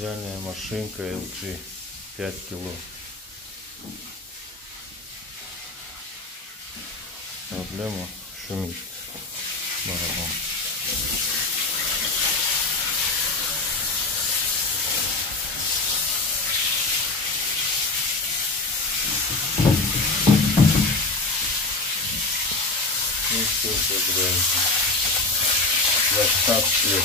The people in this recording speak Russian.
Идеальная машинка LG 5 кило. Проблема шумит барабан. Ну что, блядь, 16 лет.